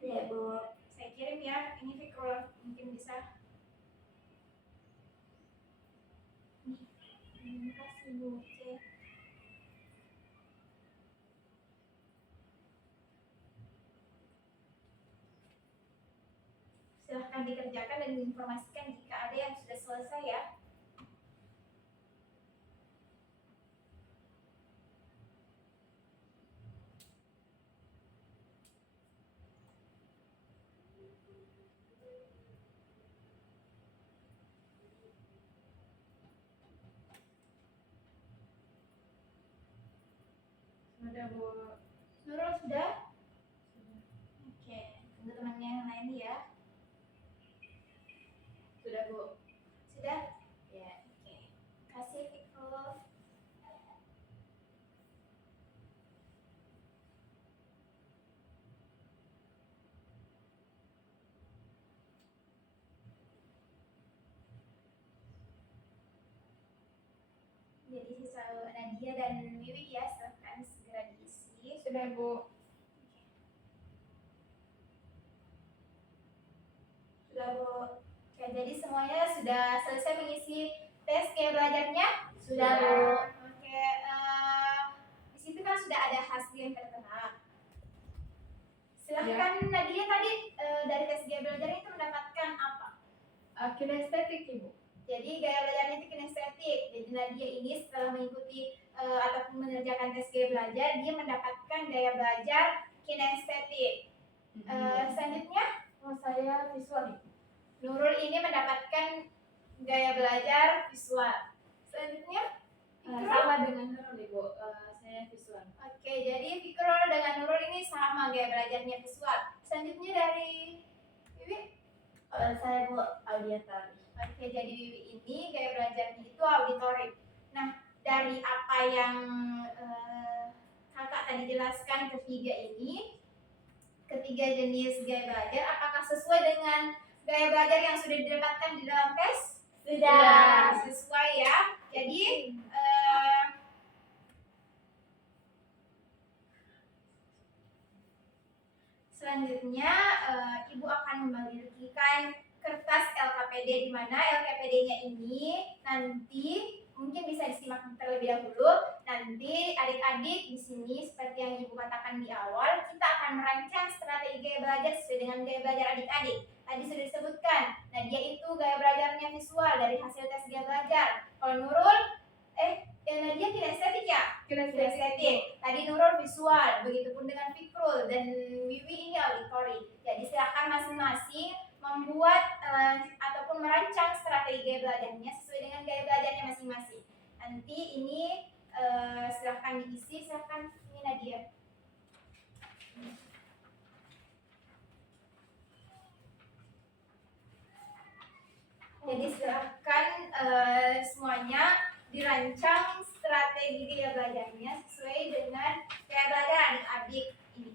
Ya Bu. Saya kirim ya, ini Fikrul mungkin bisa. Terima kasih Bu. Oke. Silahkan dikerjakan dan diinformasikan jika ada yang sudah selesai ya. Sudah Bu. Nurul sudah? Oke, tunggu temannya yang lain ya. Sudah Bu. Sudah? Ya. Oke. Kasih Fikrul. Jadi sisa Nadia dan Wiwi ya, silahkan segera diisi. Sudah Bu. Sudah Bu. Oke, jadi semuanya sudah selesai mengisi tes gaya belajarnya? Sudah Bu. Oke, di situ kan sudah ada hasil yang tertera. Silahkan Nadia tadi dari tes gaya belajar itu mendapatkan apa? Kinestetik Ibu. Jadi gaya belajarnya itu kinestetik. Jadi Nadia ini setelah mengikuti ataupun mengerjakan tes gaya belajar, dia mendapatkan gaya belajar kinestetik. Selanjutnya, Saya visual Ibu. Nurul ini mendapatkan gaya belajar visual. Selanjutnya, Fikrul. Sama dengan Nurul Ibu. Saya visual. Oke, jadi Fikrul dengan Nurul ini sama gaya belajarnya visual. Selanjutnya dari Wiwi. Saya Bu, auditory. Oke, jadi Wiwi ini gaya belajarnya itu auditory. Nah, dari apa yang kakak tadi jelaskan ketiga jenis gaya belajar, apakah sesuai dengan gaya belajar yang sudah didapatkan di dalam tes? Sudah. Sesuai ya. Jadi selanjutnya Ibu akan membagikan kertas LKPD, di mana LKPD-nya ini nanti mungkin bisa disimak terlebih dahulu. Nanti adik-adik di sini seperti yang Ibu katakan di awal, kita akan merancang strategi gaya belajar sesuai dengan gaya belajar adik-adik. Tadi sudah disebutkan, Nadia itu gaya belajarnya visual dari hasil tes gaya belajar. Kalau Nurul, Nadia kinestetik ya? Kinestetik. Tadi Nurul visual, begitupun dengan Fikrul dan Wiwi ini auditory. Jadi silakan masing-masing membuat ataupun merancang strategi gaya belajarnya sesuai dengan gaya belajarnya masing-masing. Nanti ini silahkan diisi, silahkan ini Nadia. Jadi silahkan semuanya dirancang strategi gaya belajarnya sesuai dengan gaya belajar adik-adik ini.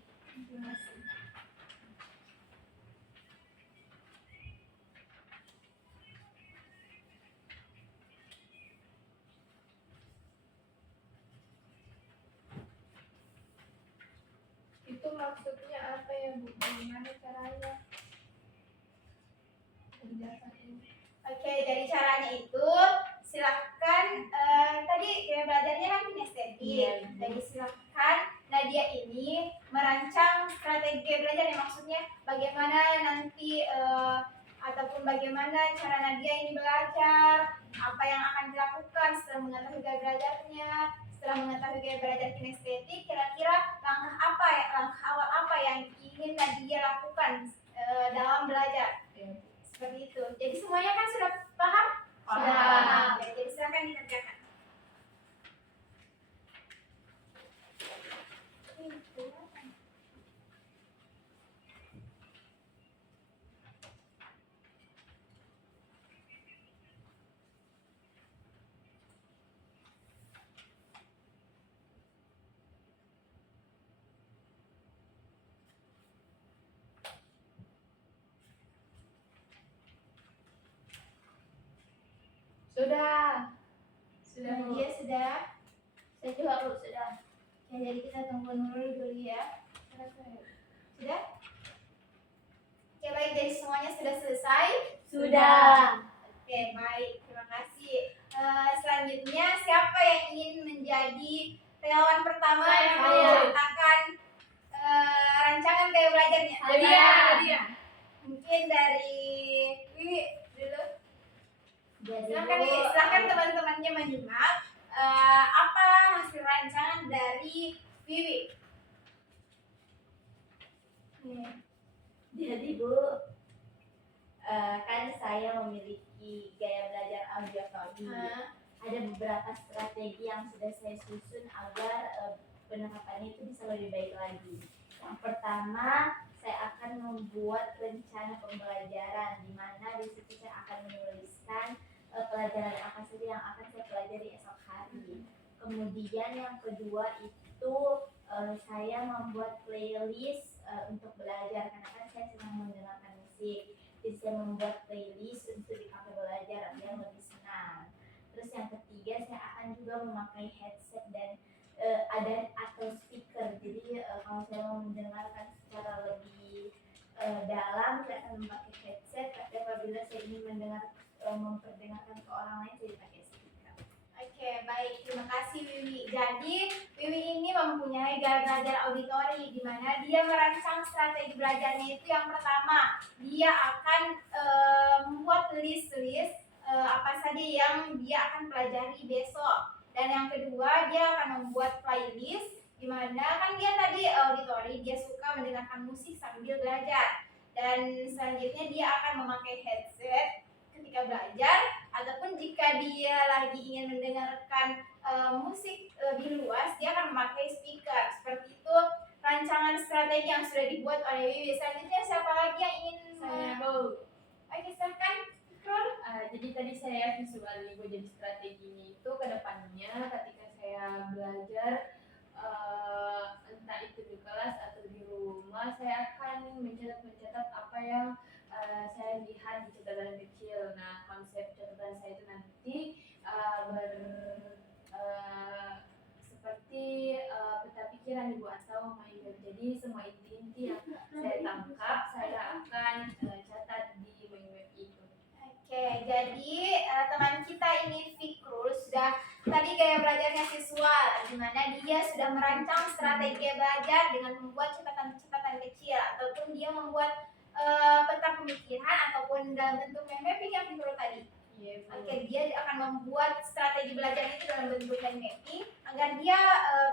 ya Bu, gimana caranya menjelaskan ini. Oke, dari caranya itu silahkan tadi kita belajarnya kan kinestetik. Iya. Jadi silahkan Nadia ini merancang strategi belajar yang maksudnya bagaimana nanti ataupun bagaimana cara Nadia ini belajar, apa yang akan dilakukan setelah mengetahui gaya belajarnya, setelah mengetahui gaya belajar kinestetik, kira-kira langkah awal apa yang ingin Nadia lakukan dalam belajar. Ya, Seperti itu. Jadi semuanya kan sudah paham? Sudah. Paham. Ya, jadi silakan dikerjakan. Sudah. Sudah Bu. Nadia sudah. Saya juga Bu sudah. Ya, jadi kita tunggu Nurul dulu ya. Sudah? Oke, baik. Jadi semuanya sudah selesai? Sudah. Oke, baik. Terima kasih. Selanjutnya, siapa yang ingin menjadi relawan pertama yang Saya. menceritakan rancangan gaya belajarnya? Nadia. Mungkin dari Wiwi dulu. Jadi Silahkan Wiwi, silahkan teman-temannya menyimak apa hasil rancangan dari Wiwi. Jadi Bu, kan saya memiliki gaya belajar audiotomi. Ada beberapa strategi yang sudah saya susun agar penerapannya itu bisa lebih baik lagi. Yang pertama, saya akan membuat rencana pembelajaran di mana di situ saya akan menuliskan pelajaran apa saja yang akan saya pelajari esok hari. Kemudian yang kedua itu saya membuat playlist untuk belajar karena kan saya senang mendengarkan musik. Jadi saya membuat playlist untuk dipakai belajar biar lebih senang. Terus yang ketiga saya akan juga memakai headset dan ada atau speaker. Jadi kalau saya mau mendengarkan secara lebih dalam saya akan memakai headset. Tapi apabila saya ingin memperdengarkan ke orang lain saya pakai speaker. Oke, baik. Terima kasih Wiwi. Jadi, Wiwi ini mempunyai gaya belajar auditori di mana dia merancang strategi belajarnya itu yang pertama, dia akan membuat list-list apa saja yang dia akan pelajari besok. Dan yang kedua, dia akan membuat playlist di mana kan dia tadi auditori, dia suka mendengarkan musik sambil belajar. Dan selanjutnya dia akan memakai headset ketika belajar ataupun jika dia lagi ingin mendengarkan musik lebih luas dia akan memakai speaker. Seperti itu rancangan strategi yang sudah dibuat oleh Wiwi. Selanjutnya siapa lagi yang ingin Saya Bu. Oke, silahkan Krul. Jadi tadi saya visualin Bu, jadi strateginya itu ke depannya ketika saya belajar entah itu di kelas atau di rumah saya akan mencatat apa yang saya lihat di catatan kecil. Nah, konsep catatan saya itu nanti seperti peta pikiran Ibu atau mindmap. Jadi semua inti-inti yang saya tangkap saya akan catat di mindmap itu. Oke, jadi teman kita ini Fikrul sudah tadi gaya belajarnya visual, di mana dia sudah merancang strategi belajar dengan membuat catatan-catatan kecil ataupun dia membuat peta pemikiran ataupun dalam bentuk mind mapping yang Fikrul tadi. Iya, Bu. Oke, dia akan membuat strategi belajar itu dalam bentuk mind mapping agar dia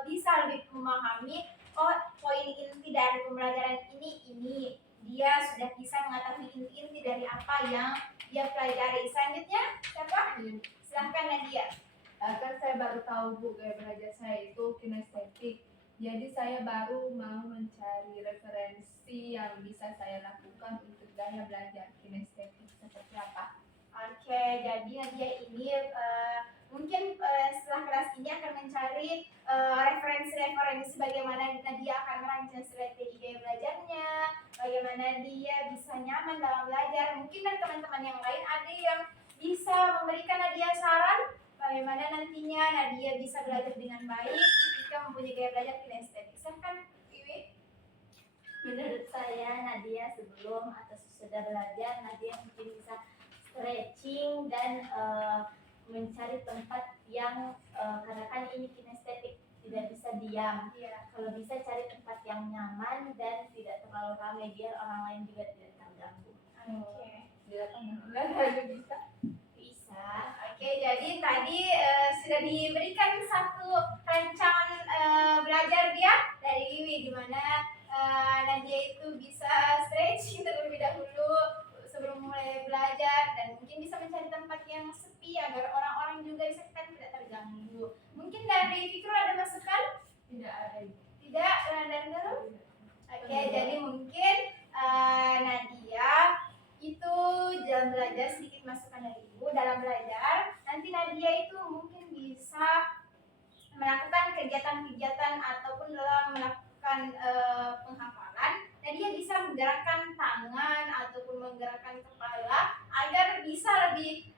bisa lebih memahami poin inti dari pembelajaran ini. Dia sudah bisa mengetahui inti-inti dari apa yang dia pelajari. Selanjutnya siapa? Silahkan Nadia. Kan saya baru tahu Bu gaya belajar saya itu kinestetik. Jadi saya baru mau mencari referensi yang bisa saya lakukan untuk gaya belajar kinestetik seperti apa. Oke, jadi Nadia ini mungkin setelah kelas ini akan mencari referensi-referensi bagaimana Nadia akan merancang strategi gaya belajarnya, bagaimana dia bisa nyaman dalam belajar. Mungkin dari teman-teman yang lain ada yang bisa memberikan Nadia saran bagaimana nantinya Nadia bisa belajar dengan baik ketika mempunyai gaya belajar kinestetik. Silahkan Wiwi. Menurut saya Nadia sebelum atau sesudah belajar, Nadia mungkin bisa stretching dan mencari tempat yang karena kan ini kinestetik, tidak bisa diam. Iya. Kalau bisa cari tempat yang nyaman dan tidak terlalu ramai biar orang lain juga tidak terganggu. Oke. Di datang nggak bisa. Bisa. Oke, jadi tadi sudah diberikan satu rancangan belajar dia dari Wiwi, di mana Nadia itu bisa stretching terlebih dahulu sebelum mulai belajar, dan mungkin bisa mencari tempat yang sepi agar orang-orang juga bisa kan tidak terganggu. Mungkin dari Fikru ada masukan? Tidak ada. Tidak, dari Nurul? Oke, jadi mungkin Nadia itu dalam belajar, sedikit masukan dari Ibu dalam belajar. Nanti Nadia itu mungkin bisa melakukan kegiatan-kegiatan ataupun dalam melakukan penghafalan, Nadia bisa menggerakkan tangan ataupun menggerakkan kepala agar bisa lebih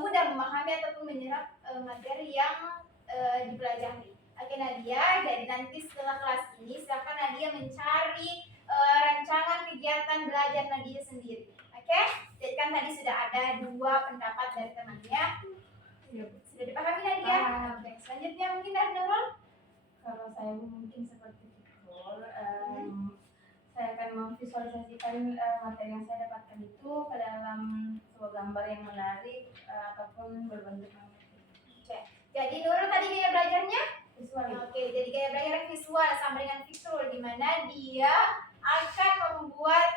mudah memahami ataupun menyerap materi yang dipelajari. Oke Nadia, jadi nanti setelah kelas ini silakan Nadia mencari rancangan kegiatan belajar Nadia sendiri. Oke, jadi kan tadi sudah ada 2 pendapat dari temannya. Sudah dipahami Nadia? Paham. Oke, selanjutnya mungkin dari Nurul. Kalau saya mungkin seperti Fikul, saya akan memvisualisasikan materi yang saya dapatkan itu ke dalam sebuah gambar yang menarik ataupun berbentuk magnetik. Oke, jadi Nurul tadi gaya belajarnya? Visual. Oke, jadi gaya belajar visual sama dengan Fikrul, di mana dia akan membuat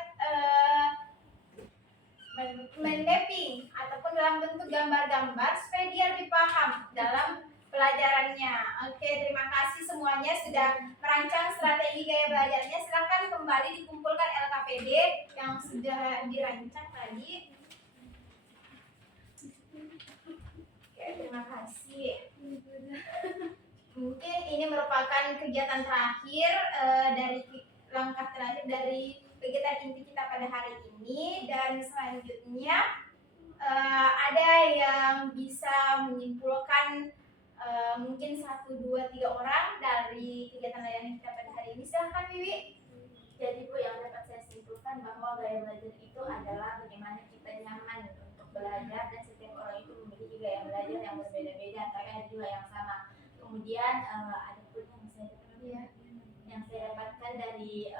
mapping ataupun dalam bentuk gambar-gambar supaya dia lebih paham dalam pelajarannya. Oke, terima kasih semuanya sudah merancang strategi gaya belajarnya. Silakan kembali dikumpulkan LKPD yang sudah dirancang tadi. Oke, terima kasih. Mungkin ini merupakan kegiatan terakhir dari langkah terakhir dari kegiatan inti kita pada hari ini, dan selanjutnya ada yang bisa menyimpulkan mungkin 1, 2, 3 orang dari kegiatan layanan kita pada hari ini. Silahkan Wiwi. Jadi Bu, yang dapat saya simpulkan bahwa gaya belajar itu adalah bagaimana kita nyaman untuk belajar, dan setiap orang itu memiliki gaya belajar yang berbeda-beda, tapi ada juga yang sama. Kemudian ada pun yang saya dapatkan dari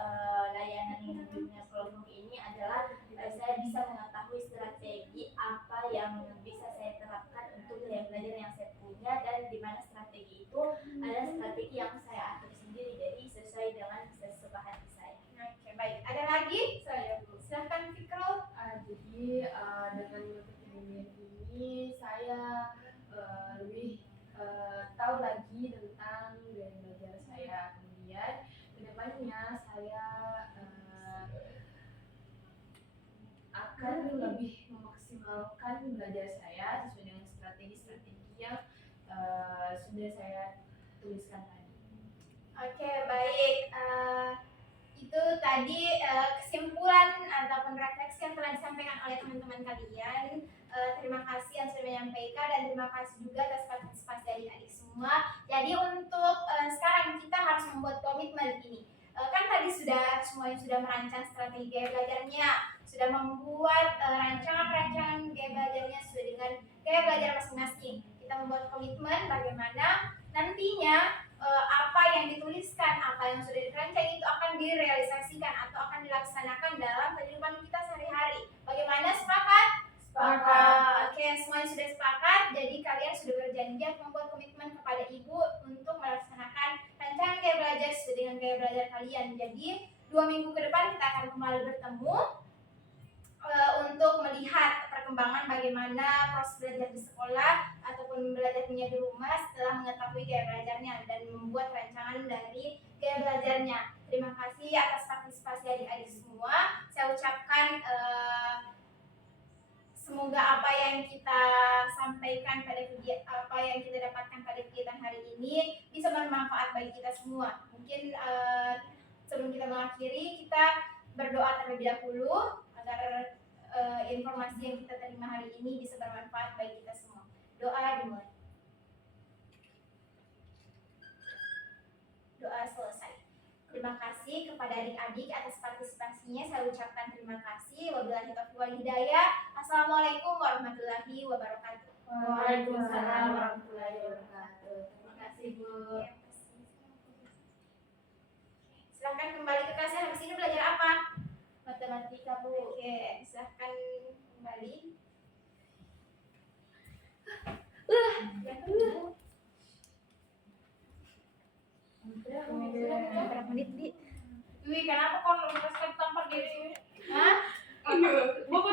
layanan dunia kelompok ini adalah saya bisa mengetahui strategi apa yang bisa saya terapkan untuk gaya belajar yang saya punya, dan di mana strategi itu adalah strategi yang saya atur sendiri, jadi sesuai dengan sesuka hati saya. Oke, baik. Ada lagi? Saya Bu. Silahkan Fikrul. Jadi dengan mengikuti ini saya lebih tahu lagi tentang gaya belajar saya. Kemudian kedepannya saya akan lebih memaksimalkan belajar saya sesuai dengan strategi-strategi yang sudah saya tuliskan tadi. Oke, baik. Itu tadi kesimpulan ataupun refleksi yang telah disampaikan oleh teman-teman kalian. Terima kasih yang sudah menyampaikan, dan terima kasih juga atas partisipasi adik-adik semua. Jadi untuk sekarang kita harus membuat komitmen ini. Kan tadi semuanya sudah merancang strategi gaya belajarnya, sudah membuat rancangan-rancangan gaya belajarnya sesuai dengan gaya belajar masing-masing. Kita membuat komitmen bagaimana nantinya apa yang dituliskan, apa yang sudah dirancang itu akan direalisasikan atau akan dilaksanakan dalam kehidupan kita sehari-hari. Bagaimana, sepakat? Sepakat. Oke, semuanya sudah sepakat. Jadi kalian sudah berjanji membuat komitmen kepada Ibu untuk melaksanakan rancangan gaya belajar sesuai dengan gaya belajar kalian. Jadi 2 minggu ke depan kita akan kembali bertemu untuk melihat perkembangan bagaimana proses belajar di sekolah ataupun belajarnya di rumah setelah mengetahui gaya belajarnya dan membuat rancangan dari gaya belajarnya. Terima kasih atas partisipasi adik-adik semua. Saya ucapkan semoga apa yang kita sampaikan pada apa yang kita dapatkan pada kegiatan hari ini bisa bermanfaat bagi kita semua. Mungkin sebelum kita mengakhiri, kita berdoa terlebih dahulu agar informasi yang kita terima hari ini bisa bermanfaat bagi kita semua. Doa dimulai. Doa selesai. berterima kasih kepada adik-adik atas partisipasinya. Saya ucapkan terima kasih. Wabillahi taufiq wal hidayah. Assalamualaikum warahmatullahi wabarakatuh. Waalaikumsalam warahmatullahi wabarakatuh. Terima kasih Bu. Silahkan kembali ke kelasnya. Habis ini belajar apa? Matematika Bu. Oke, silahkan kembali. Berapa menit, Bi? Wih, kenapa kok